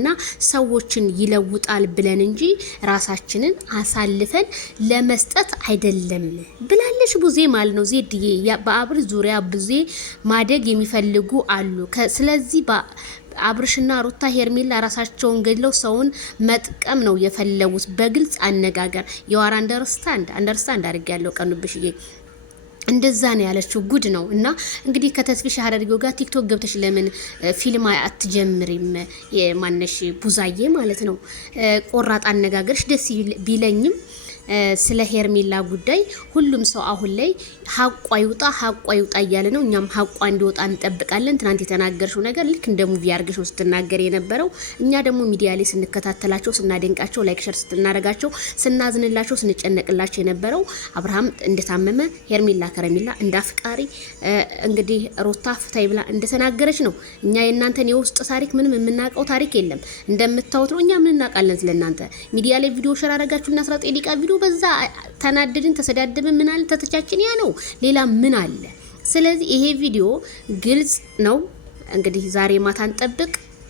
እና ሰዎችን ይለውጣል ብለን እንጂ ራሳችንን አሳልፈን ለመስጠት አይደለም ብላለች ቡዜ ማለት ነው። ዜድዬ በአብርሽ ዙሪያ ቡዜ ማደግ የሚፈልጉ አሉ። ስለዚህ አብርሽና ሩታ ሄርሜላ ራሳቸውን ገድለው ሰውን መጥቀም ነው የፈለጉት። በግልጽ አነጋገር የዋራ አንደርስታንድ አድርጌያለሁ ቀኑብሽዬ እንደዛ ነው ያለችው። ጉድ ነው። እና እንግዲህ ከተስፊሽ ሀረርጌው ጋር ቲክቶክ ገብተሽ ለምን ፊልም አትጀምሪም? የማነሽ ቡዛዬ ማለት ነው። ቆራጥ አነጋገርሽ ደስ ቢለኝም ስለ ሄርሜላ ጉዳይ ሁሉም ሰው አሁን ላይ ሀቋ ይውጣ እያለ ነው። እኛም ሀቋ እንዲወጣ እንጠብቃለን። ትናንት የተናገርሽው ነገር ልክ እንደ ሙቪ አድርገሽው ስትናገር የነበረው እኛ ደግሞ ሚዲያ ላይ ስንከታተላቸው ስናደንቃቸው ላይክ ሸር ስትናረጋቸው ስናዝንላቸው ስንጨነቅላቸው የነበረው አብርሃም እንደታመመ ሄርሜላ ከረሜላ እንዳፍቃሪ እንግዲህ ሩታ ፍታይ ብላ እንደተናገረች ነው። እኛ የእናንተን የውስጥ ታሪክ ምንም የምናውቀው ታሪክ የለም። እንደምታውቁት ነው። እኛ ምን እናውቃለን ስለናንተ? ሚዲያ ላይ ቪዲዮ ሸር አረጋችሁና 19 ደቂቃ ቪዲዮ በዛ ተናደድን ተሰዳደብን ምን አለ ተተቻችን ያ ነው። ሌላ ምን አለ? ስለዚህ ይሄ ቪዲዮ ግልጽ ነው። እንግዲህ ዛሬ ማታን ጠብቅ።